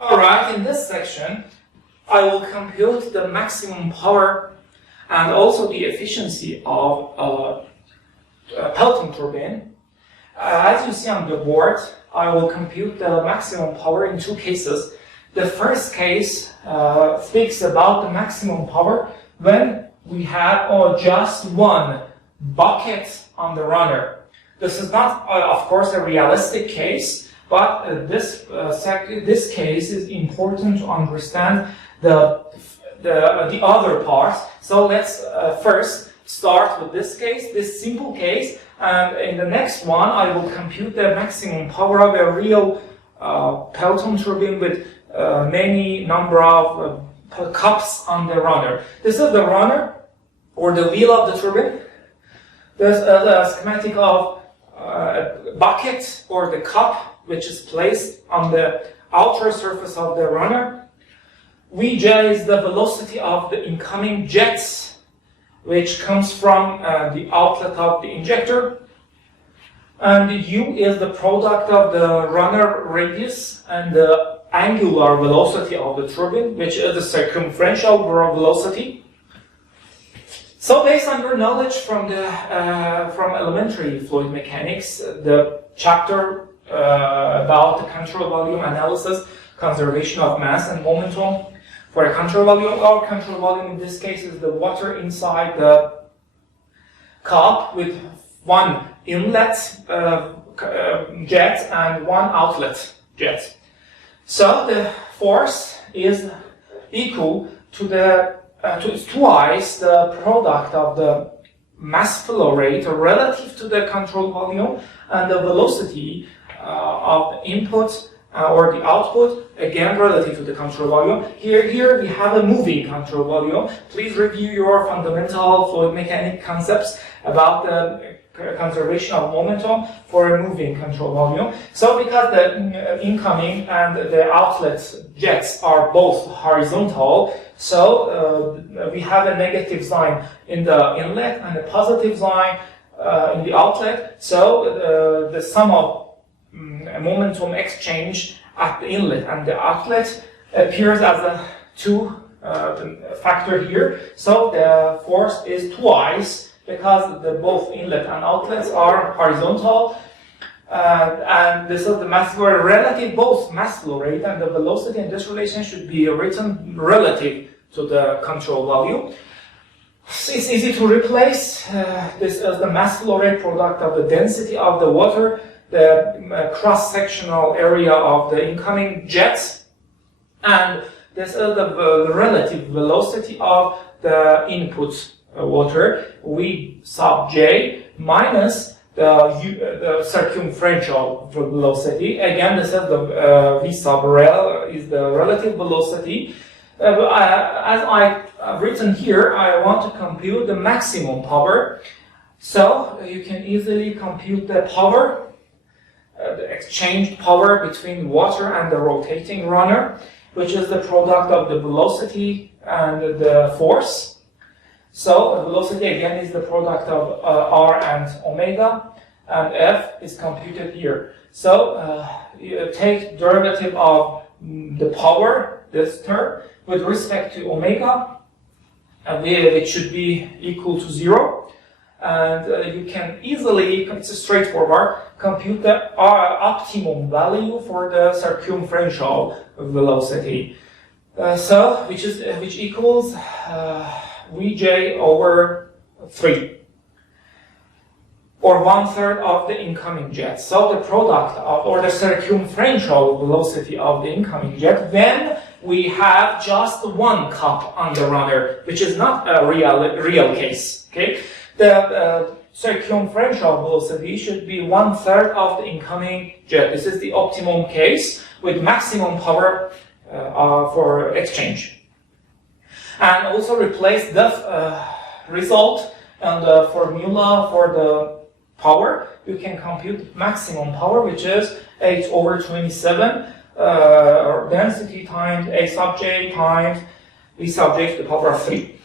Alright, in this section, I will compute the maximum power and also the efficiency of a Pelton turbine. As you see on the board, I will compute the maximum power in two cases. The first case speaks about the maximum power when we have just one bucket on the runner. This is not, of course, a realistic case, but this case is important to understand the other parts. So let's first start with this case, this simple case, and in the next one I will compute the maximum power of a real Pelton turbine with many number of cups on the runner. This is the runner or the wheel of the turbine. There's a schematic of a bucket or the cup which is placed on the outer surface of the runner. Vj is the velocity of the incoming jets, which comes from the outlet of the injector. And U is the product of the runner radius and the angular velocity of the turbine, which is the circumferential velocity. So based on your knowledge from elementary fluid mechanics, the chapter about the control volume analysis, conservation of mass and momentum. For a control volume, our control volume in this case is the water inside the cup with one inlet jet and one outlet jet. So the force is equal to twice the product of the mass flow rate relative to the control volume and the velocity of the input or the output, again relative to the control volume. Here we have a moving control volume. Please review your fundamental fluid mechanics concepts about the conservation of momentum for a moving control volume. So because the incoming and the outlet jets are both horizontal, so we have a negative sign in the inlet and a positive sign in the outlet. So the sum of momentum exchange at the inlet and the outlet appears as a two factor here. So the force is twice because the both inlet and outlets are horizontal. And this is the mass flow rate relative, both mass flow rate and the velocity in this relation should be written relative to the control volume. It's easy to replace. This is the mass flow rate product of the density of the water, the cross-sectional area of the incoming jets, and this is the relative velocity of the input water, V sub j minus the circumferential velocity. Again, this is the V sub rel is the relative velocity. As I've written here, I want to compute the maximum power. So you can easily compute the power, the exchange power between water and the rotating runner, which is the product of the velocity and the force. So velocity again is the product of r and omega, and f is computed here. So you take derivative of the power, this term, with respect to omega, which should be equal to 0. And you can easily, it's straightforward, compute the optimum value for the circumferential velocity. Which equals Vj over 3, or 1/3 of the incoming jet. So the product of, or the circumferential velocity of the incoming jet when we have just one cup on the runner, which is not a real case. Okay, the circumferential velocity should be 1/3 of the incoming jet. This is the optimum case with maximum power for exchange. And also replace the result and the formula for the power. You can compute maximum power, which is 8 over 27 density times A sub j times V sub j to the power of 3.